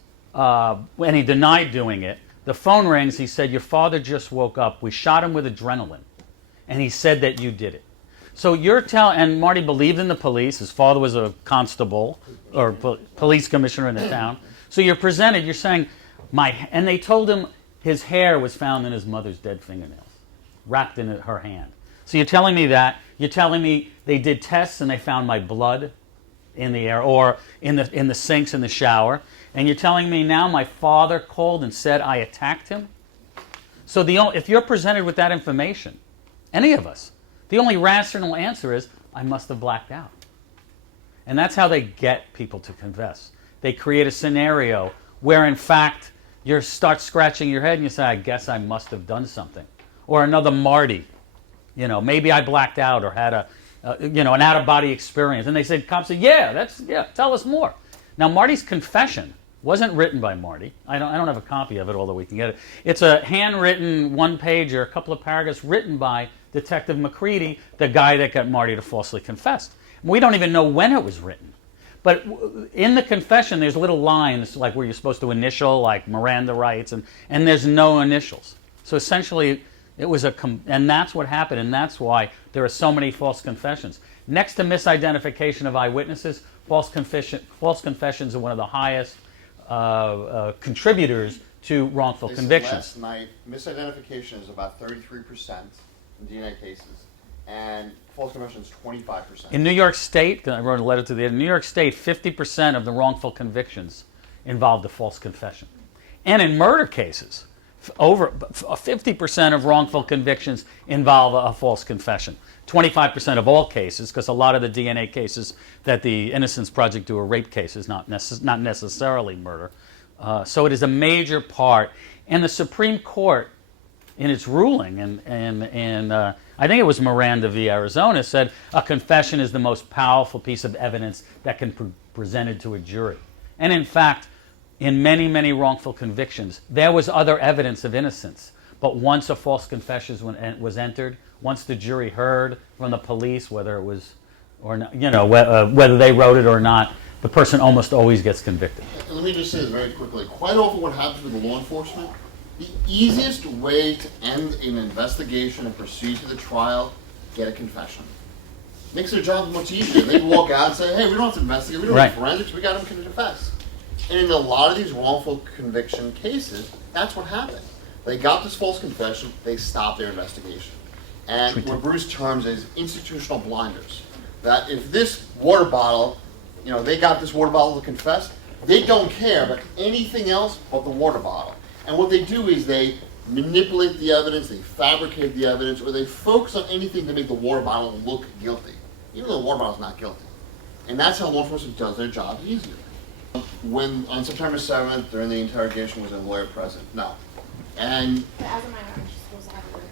he denied doing it. The phone rings, he said, your father just woke up, we shot him with adrenaline, and he said that you did it. So and Marty believed in the police, his father was a constable, or police commissioner in the town. So you're saying, and they told him his hair was found in his mother's dead fingernails, wrapped in her hand. So you're telling me that, you're telling me they did tests and they found my blood in the air, or in the sinks in the shower, and you're telling me now my father called and said I attacked him? So if you're presented with that information, any of us, the only rational answer is, I must have blacked out. And that's how they get people to confess. They create a scenario where, in fact, you start scratching your head and you say, I guess I must have done something. Or another Marty, maybe I blacked out or had an out-of-body experience. And they said, cops said, yeah, tell us more. Now, Marty's confession wasn't written by Marty. I don't have a copy of it, although we can get it. It's a handwritten one-pager, a couple of paragraphs written by Detective McCready, the guy that got Marty to falsely confess. We don't even know when it was written. But in the confession, there's little lines like where you're supposed to initial, like Miranda rights, and there's no initials. So essentially, it was and that's what happened, and that's why there are so many false confessions. Next to misidentification of eyewitnesses, false confessions are one of the highest contributors to wrongful convictions. Last night, misidentification is about 33% in DNA cases, and false confession is 25%. In New York State, I wrote a letter to in New York State, 50% of the wrongful convictions involved a false confession. And in murder cases, over 50% of wrongful convictions involve a false confession. 25% of all cases, because a lot of the DNA cases that the Innocence Project do are rape cases, not necessarily murder. So it is a major part. And the Supreme Court, in its ruling, and I think it was Miranda v. Arizona, said a confession is the most powerful piece of evidence that can be presented to a jury. And in fact, in many, many wrongful convictions, there was other evidence of innocence. But once a false confession was entered, once the jury heard from the police whether it was or not, whether they wrote it or not, the person almost always gets convicted. And let me just say this very quickly. Quite often what happens with the law enforcement, the easiest way to end an investigation and proceed to the trial, get a confession. Makes their job much easier. They can walk out and say, hey, we don't have to investigate, we don't have forensics, we got them to confess. And in a lot of these wrongful conviction cases, that's what happened. They got this false confession, they stopped their investigation. And what Bruce terms as institutional blinders. That if this water bottle, they got this water bottle to confess, they don't care about anything else but the water bottle. And what they do is they manipulate the evidence, they fabricate the evidence, or they focus on anything to make the water bottle look guilty, even though the water bottle's not guilty. And that's how law enforcement does their job easier. When on September 7th, during the interrogation, was a lawyer present? No. And But as a minor, aren't you supposed to have a lawyer?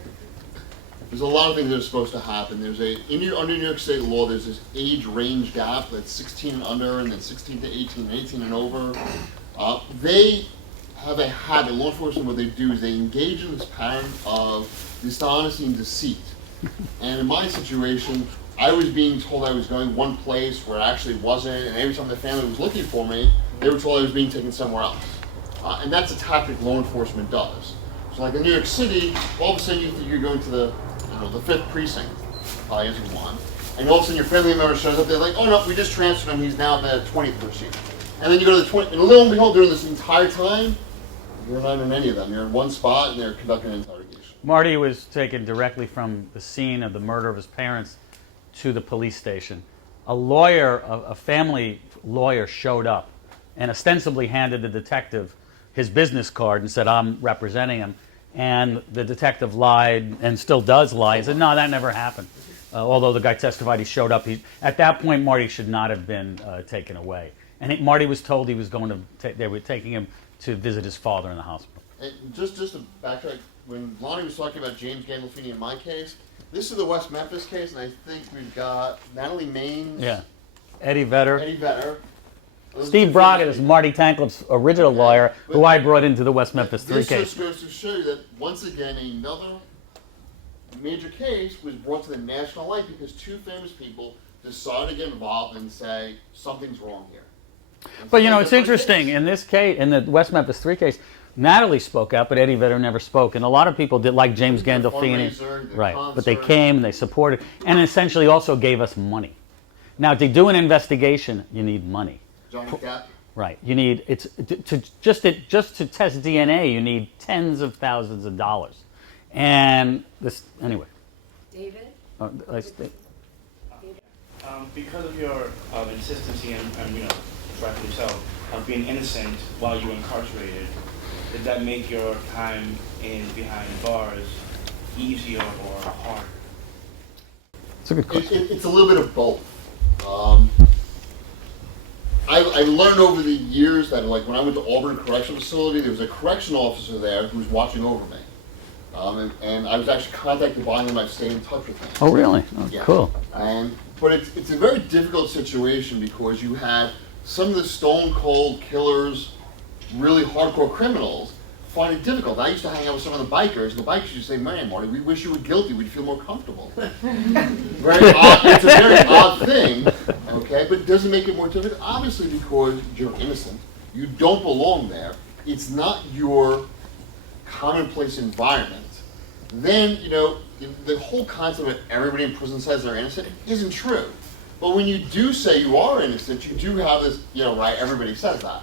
there's a lot of things that are supposed to happen. Under New York State law, there's this age range gap that's 16 and under, and then 16 to 18, and 18 and over. They have a habit, law enforcement, what they do is they engage in this pattern of dishonesty and deceit. And in my situation, I was being told I was going one place where I actually wasn't, and every time the family was looking for me, they were told I was being taken somewhere else. And that's a tactic law enforcement does. So like in New York City, all of a sudden you think you're going to the 5th precinct, probably isn't one, and all of a sudden your family member shows up, they're like, oh no, we just transferred him, he's now at the 20th precinct. And then you go to the 20th, and lo and behold, during this entire time, you're not in any of them. You're in one spot and they're conducting an interrogation. Marty was taken directly from the scene of the murder of his parents to the police station. A lawyer, a family lawyer, showed up and ostensibly handed the detective his business card and said, I'm representing him. And the detective lied and still does lie. He said, no, that never happened. Although the guy testified he showed up. At that point, Marty should not have been taken away. And Marty was told he was going to, they were taking him to visit his father in the hospital. And just to backtrack, when Lonnie was talking about James Gandolfini in my case, this is the West Memphis case, and I think we've got Natalie Maines, Yeah. Eddie Vedder. Steve Steve Brockett is Marty Tankleff's original lawyer, who I brought into the West Memphis 3 This case. just goes to show you that, once again, another major case was brought to the national light because two famous people decided to get involved and say, something's wrong here. But it's interesting, in this case, in the West Memphis 3 case, Natalie spoke out, but Eddie Vedder never spoke. And a lot of people did, like James Gandolfini. Right, but they came and they supported, and essentially also gave us money. Now, to do an investigation, you need money. Johnny Depp. Right. You need just to test DNA. You need tens of thousands of dollars, and this anyway. David? Because of your insistency and rightfully so, of being innocent while you were incarcerated, did that make your time behind bars easier or harder? It's a good question. It's a little bit of both. I learned over the years that, like, when I went to Auburn Correctional Facility, there was a correctional officer there who was watching over me. And I was actually contacted by him. I've stayed in touch with him. Oh, really? Oh, Yeah. Cool. But it's a very difficult situation because you have some of the stone cold killers, really hardcore criminals, find it difficult. I used to hang out with some of the bikers, and the bikers used to say, man, Marty, we wish you were guilty. We'd feel more comfortable. Very odd. It's a very odd thing, okay? But it doesn't make it more difficult, obviously, because you're innocent. You don't belong there. It's not your commonplace environment. Then, the whole concept that everybody in prison says they're innocent isn't true. But when you do say you are innocent, you do have this, right, everybody says that.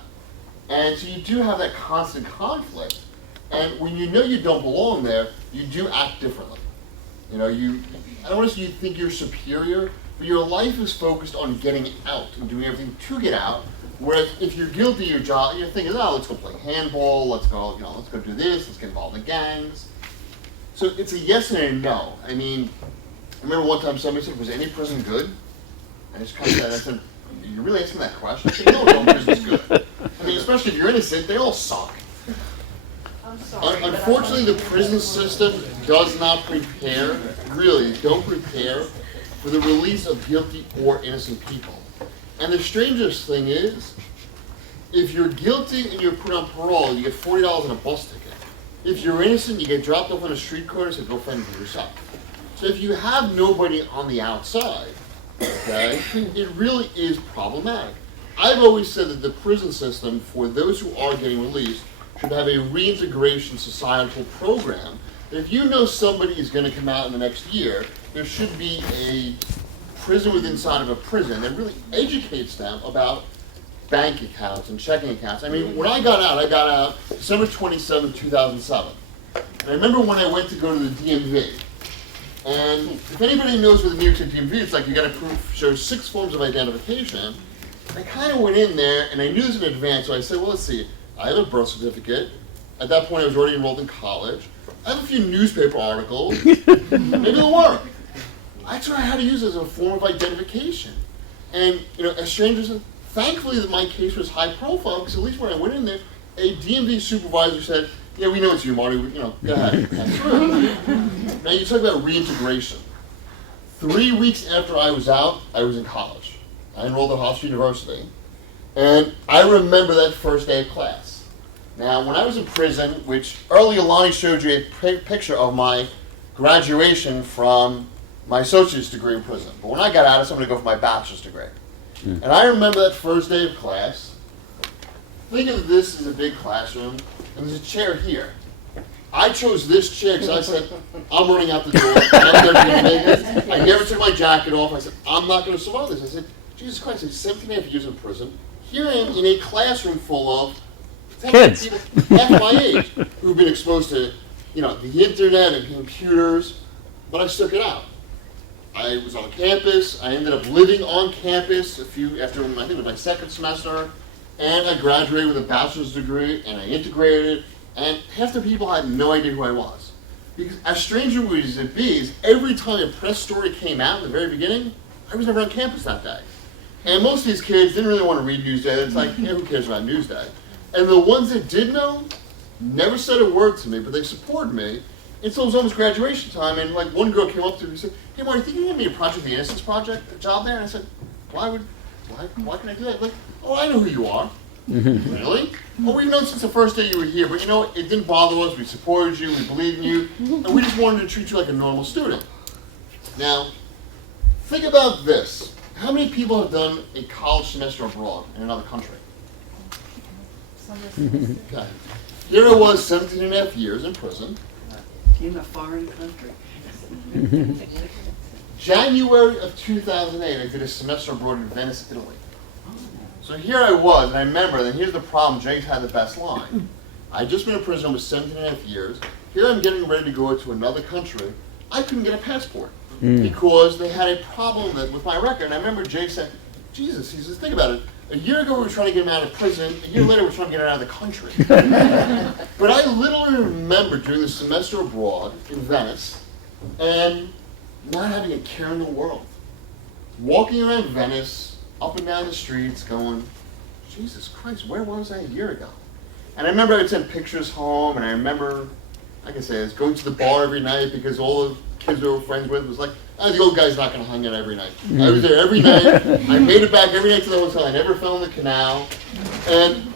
And so you do have that constant conflict. And when you know you don't belong there, you do act differently. I don't want to say you think you're superior, but your life is focused on getting out and doing everything to get out. Whereas if you're guilty of your job, your thing is, let's go play handball, let's go do this, let's get involved in gangs. So it's a yes and a no. I remember one time somebody said, was any prison good? I just kind of said, I said, you're really asking that question? I said, no prison's good. Especially if you're innocent, they all suck. I'm sorry. Unfortunately, the prison system does not prepare, really, don't prepare for the release of guilty or innocent people. And the strangest thing is, if you're guilty and you're put on parole, you get $40 in a bus ticket. If you're innocent, you get dropped off on a street corner and say, go fend for yourself. So if you have nobody on the outside, okay, it really is problematic. I've always said that the prison system, for those who are getting released, should have a reintegration societal program. If you know somebody is going to come out in the next year, there should be a prison within inside of a prison that really educates them about bank accounts and checking accounts. When I got out December 27, 2007. And I remember when I went to go to the DMV. And if anybody knows what the New York City DMV, it's like you got to show 6 forms of identification. I kind of went in there, and I knew this in advance, so I said, well, let's see. I have a birth certificate. At that point, I was already enrolled in college. I have a few newspaper articles. Maybe it'll work. That's what I had to use as a form of identification. And, as strangers, thankfully that my case was high profile, because at least when I went in there, a DMV supervisor said, Yeah, we know it's you, Marty. Go ahead. Now you talk about reintegration. 3 weeks after I was out, I was in college. I enrolled at Hofstra University, and I remember that first day of class. Now, when I was in prison, which earlier Lonnie showed you a picture of my graduation from my associate's degree in prison. But when I got out, I said I'm going to go for my bachelor's degree. And I remember that first day of class. Think of this as a big classroom, and there's a chair here. I chose this chair because I said, I'm running out the door. I'm never going to make it. I never took my jacket off. I said, I'm not going to survive this. I said, Jesus Christ, I'm 17 and a half years in prison. Here I am in a classroom full of Kids. people half my age who've been exposed to, the internet and computers, but I stuck it out. I was on campus. I ended up living on campus after I think it was my second semester, and I graduated with a bachelor's degree, and I integrated, and half the people had no idea who I was. Because as strange as it be, every time a press story came out in the very beginning, I was never on campus that day. And most of these kids didn't really want to read Newsday. It's like, who cares about Newsday? And the ones that did know never said a word to me, but they supported me. Until it was almost graduation time, and one girl came up to me and said, "Hey, Marty, think you want me to project the Innocence Project, a job there?" And I said, why can I do that? Oh, I know who you are. Really? Well, we've known since the first day you were here, but it didn't bother us. We supported you, we believed in you, and we just wanted to treat you like a normal student. Now, think about this. How many people have done a college semester abroad in another country? Okay. Here I was, 17 and a half years in prison. In a foreign country. January of 2008, I did a semester abroad in Venice, Italy. So here I was, and I remember, and here's the problem, James had the best line. I'd just been in prison for 17 and a half years. Here I'm getting ready to go to another country. I couldn't get a passport because they had a problem with my record. And I remember Jay said, Jesus, he says, think about it. A year ago we were trying to get him out of prison. A year later we're trying to get him out of the country. But I literally remember doing the semester abroad in Venice and not having a care in the world. Walking around Venice, up and down the streets, going, Jesus Christ, where was I a year ago? And I remember I would send pictures home, and I remember, like I said, I was going to the bar every night because all the kids we were friends with was like, the old guy's not going to hang out every night. I was there every night. I made it back every night to the hotel. I never fell in the canal. And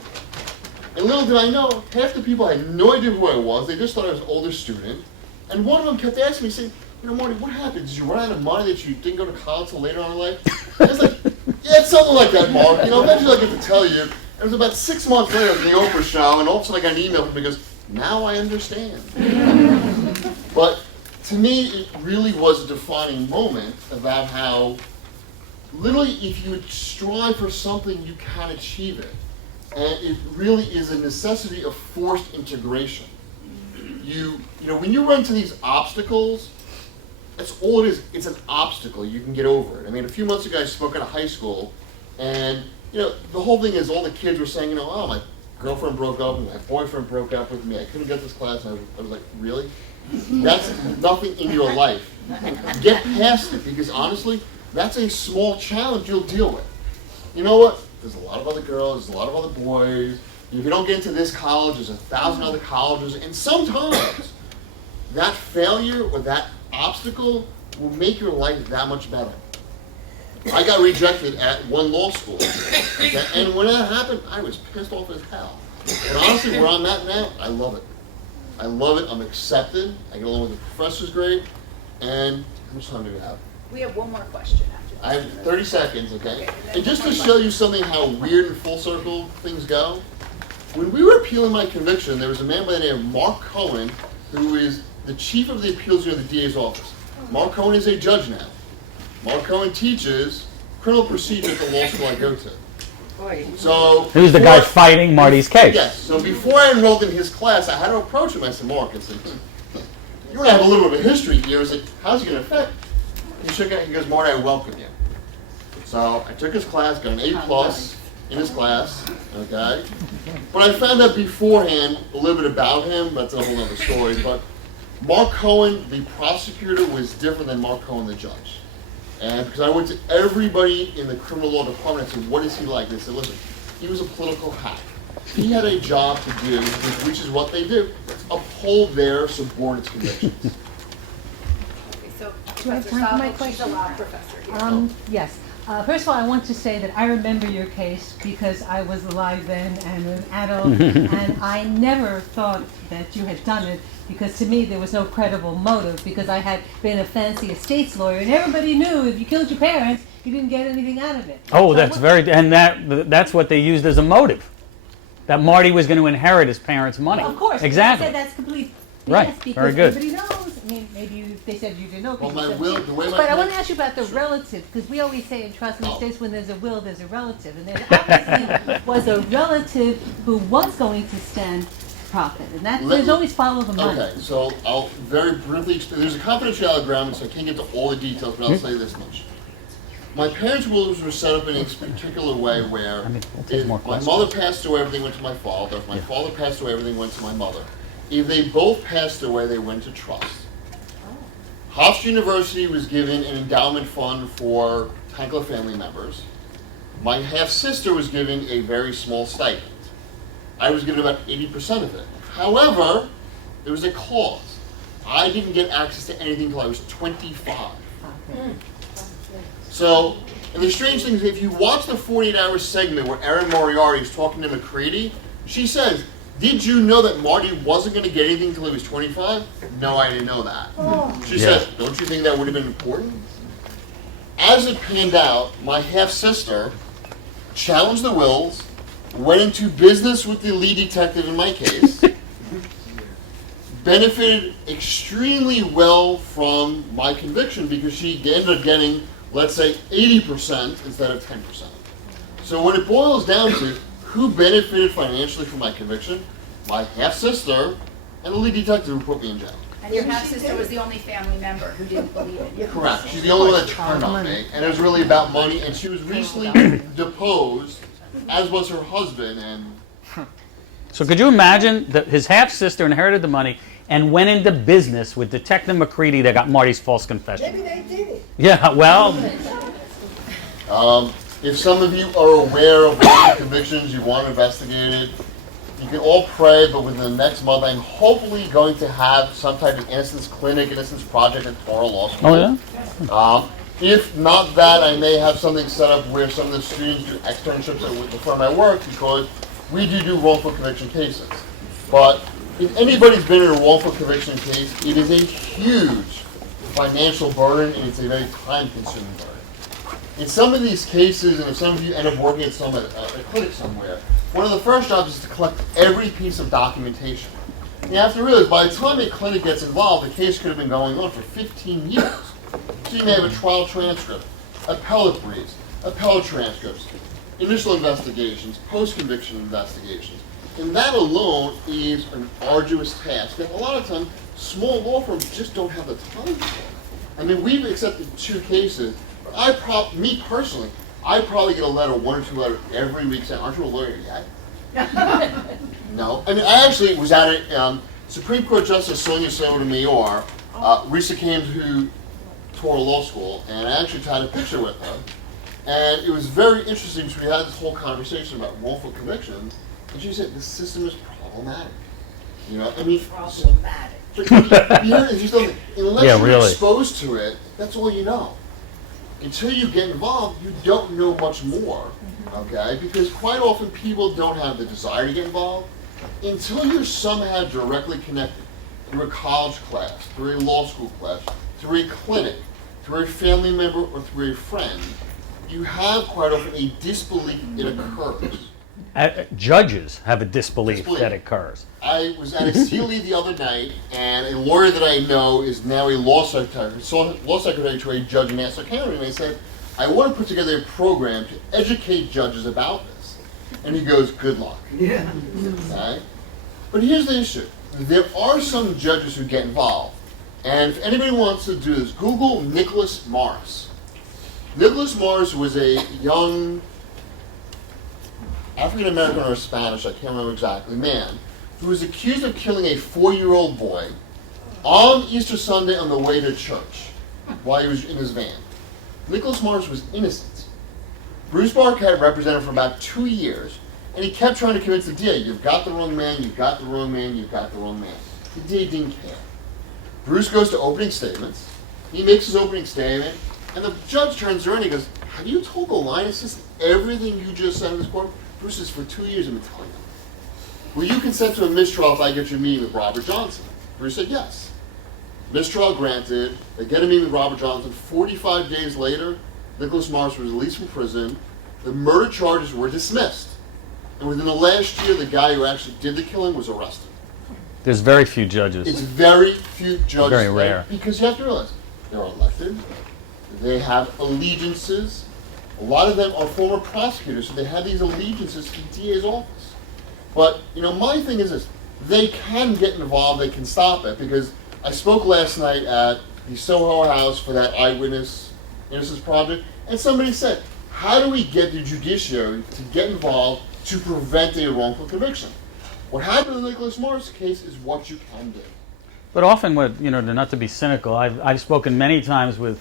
little did I know, half the people had no idea who I was. They just thought I was an older student. And one of them kept asking me, saying, Marty, what happened? Did you run out of money that you didn't go to college till later on in life? I was like, yeah, it's something like that, Mark. Eventually I'll get to tell you. It was about 6 months later at the Oprah show, and all of a sudden I got an email from him because now I understand. But to me, it really was a defining moment about how literally if you strive for something, you can achieve it. And it really is a necessity of forced integration. When you run into these obstacles, that's all it is. It's an obstacle. You can get over it. I mean, a few months ago I spoke at a high school, and the whole thing is all the kids were saying, oh, my girlfriend broke up, and my boyfriend broke up with me. I couldn't get this class. And I was like, really? That's nothing in your life. Get past it, because honestly, that's a small challenge you'll deal with. You know what? There's a lot of other girls, there's a lot of other boys. If you don't get into this college, there's 1,000 other colleges, and sometimes that failure or that obstacle will make your life that much better. I got rejected at one law school, okay? And when that happened, I was pissed off as hell. And honestly, where I'm at now, I love it. I love it. I'm accepted. I get along with the professors great. And how much time do we have? We have one more question after this. I have 30 seconds, okay? And just to show you something how weird and full circle things go, when we were appealing my conviction, there was a man by the name of Mark Cohen, who is the chief of the appeals unit of the DA's office. Mark Cohen is a judge now. Mark Cohen teaches criminal procedure at the law school I go to. So who's the guy fighting Marty's case? Yes. So before I enrolled in his class, I had to approach him. I said, Mark, I said, you're going to have a little bit of a history here. I said, how's it going to affect? He shook it. He goes, Marty, I welcome you. So I took his class, got an A+ in his class, okay? But I found out beforehand a little bit about him. That's a whole other story. But Mark Cohen, the prosecutor, was different than Mark Cohen, the judge. And because I went to everybody in the criminal law department and said, what is he like? They said, listen, he was a political hack. He had a job to do, which is what they do, uphold their subordinates' convictions. Okay, so Do I have Professor time for my Salvo, she's a question? law professor here. Yes. First of all, I want to say that I remember your case because I was alive then and an adult, and I never thought that you had done it because to me there was no credible motive because I had been a fancy estates lawyer and everybody knew if you killed your parents, you didn't get anything out of it. Oh, So that's and that's what they used as a motive. That Marty was going to inherit his parents' money. Of course. Exactly. I said that's complete. Right. Yes, because Very good. everybody knows. I mean, maybe they said you didn't know. Well, people my said- will, the way my But I want to parents- ask you about the relative, because we always say in trust and Oh. estates when there's a will, there's a relative. And there obviously was a relative who was going to stand profit. And that, Let there's me- always follow the money. Okay, so I'll very briefly explain. There's a confidentiality agreement, so I can't get to all the details, but I'll say this much. My parents' wills were set up in a particular way where we'll take more my questions. mother passed away, everything went to my father. If my father passed away, everything went to my mother. If they both passed away, they went to trust. Hofstra University was given an endowment fund for Tankleff family members. My half-sister was given a very small stipend. I was given about 80% of it. However, there was a clause. I didn't get access to anything until I was 25. So, and the strange thing is, if you watch the 48-hour segment where Erin Moriarty is talking to McCready, she says, "Did you know that Marty wasn't going to get anything until he was 25? No, I didn't know that. She says, don't you think that would have been important? As it panned out, my half-sister challenged the wills, went into business with the lead detective in my case, benefited extremely well from my conviction because she ended up getting, let's say, 80% instead of 10%. So when it boils down to who benefited financially from my conviction, my half-sister and the lead detective who put me in jail. And your half-sister was the only family member who didn't believe it. Correct. She's the only one that turned on me, and it was really about money, and she was recently deposed, as was her husband, and So could you imagine that his half-sister inherited the money and went into business with Detective McCready that got Marty's false confession? Maybe they did it. Yeah, well, if some of you are aware of what convictions you want investigated, you can all pray, but within the next month, I'm hopefully going to have some type of innocence clinic, innocence project at Toro Law School. oh yeah? If not that, I may have something set up where some of the students do externships at the firm I work because we do wrongful conviction cases. But if anybody's been in a wrongful conviction case, it is a huge financial burden and it's a very time-consuming burden. In some of these cases, and if some of you end up working at a clinic somewhere, one of the first jobs is to collect every piece of documentation. You have to realize by the time a clinic gets involved, the case could have been going on for 15 years. So you may have a trial transcript, appellate briefs, appellate transcripts, initial investigations, post-conviction investigations. And that alone is an arduous task that a lot of times small law firms just don't have the time for. I mean, we've accepted 2 cases. Me personally, I probably get a letter, 1 or 2 letters every week saying, "Aren't you a lawyer yet?" No. I mean, I actually was at it. Supreme Court Justice Sonia Sotomayor recently came to Toro Law School, and I actually had a picture with her. And it was very interesting because we had this whole conversation about wrongful conviction, and she said, "This system is problematic." You know, I mean, Problematic. unless Yeah, you're really. exposed to it, that's all you know. Until you get involved, you don't know much more, okay? Because quite often people don't have the desire to get involved until you're somehow directly connected through a college class, through a law school class, through a clinic, through a family member, or through a friend. You have quite often a disbelief it occurs. Judges have a disbelief Disbelief. that occurs. I was at a CLE the other night, and a lawyer that I know is now a law secretary to a judge in Nassau County, and I said, "I want to put together a program to educate judges about this." And he goes, "Good luck." Yeah. Okay? But here's the issue. There are some judges who get involved, and if anybody wants to do this, Google Nicholas Morris. Nicholas Morris was a young African-American or Spanish, I can't remember exactly, man, who was accused of killing a 4-year-old boy on Easter Sunday on the way to church while he was in his van. Nicholas Morris was innocent. Bruce Barquette represented him for about 2 years. And he kept trying to convince the DA, you've got the wrong man, you've got the wrong man, you've got the wrong man. The DA didn't care. Bruce goes to opening statements. He makes his opening statement, and the judge turns around and he goes, have you told the line assistant everything you just said in this court? Bruce says, for 2 years I've been telling them. Will you consent to a mistrial if I get you a meeting with Robert Johnson? Bruce said yes. Mistrial granted. They get a meeting with Robert Johnson. 45 days later, Nicholas Morris was released from prison. The murder charges were dismissed. And within the last year, the guy who actually did the killing was arrested. There's very few judges. It's very few judges. Very rare. Because you have to realize, they're elected. They have allegiances. A lot of them are former prosecutors, so they have these allegiances to the DA's office. But, my thing is this. They can get involved. They can stop it. Because I spoke last night at the Soho House for that Eyewitness Innocence Project, and somebody said, how do we get the judiciary to get involved to prevent a wrongful conviction? What happened in the Nicholas Morris case is what you can do. But often, not to be cynical, I've spoken many times with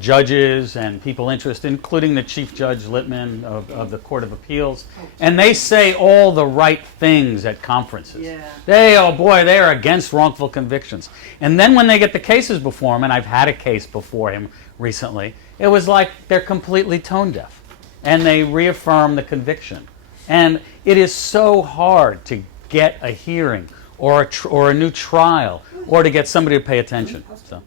judges and people interested, including the Chief Judge Littman of the Court of Appeals, and they say all the right things at conferences. Yeah. They are against wrongful convictions. And then when they get the cases before him, and I've had a case before him recently, it was like they're completely tone deaf, and they reaffirm the conviction. And it is so hard to get a hearing or a new trial or to get somebody to pay attention. So.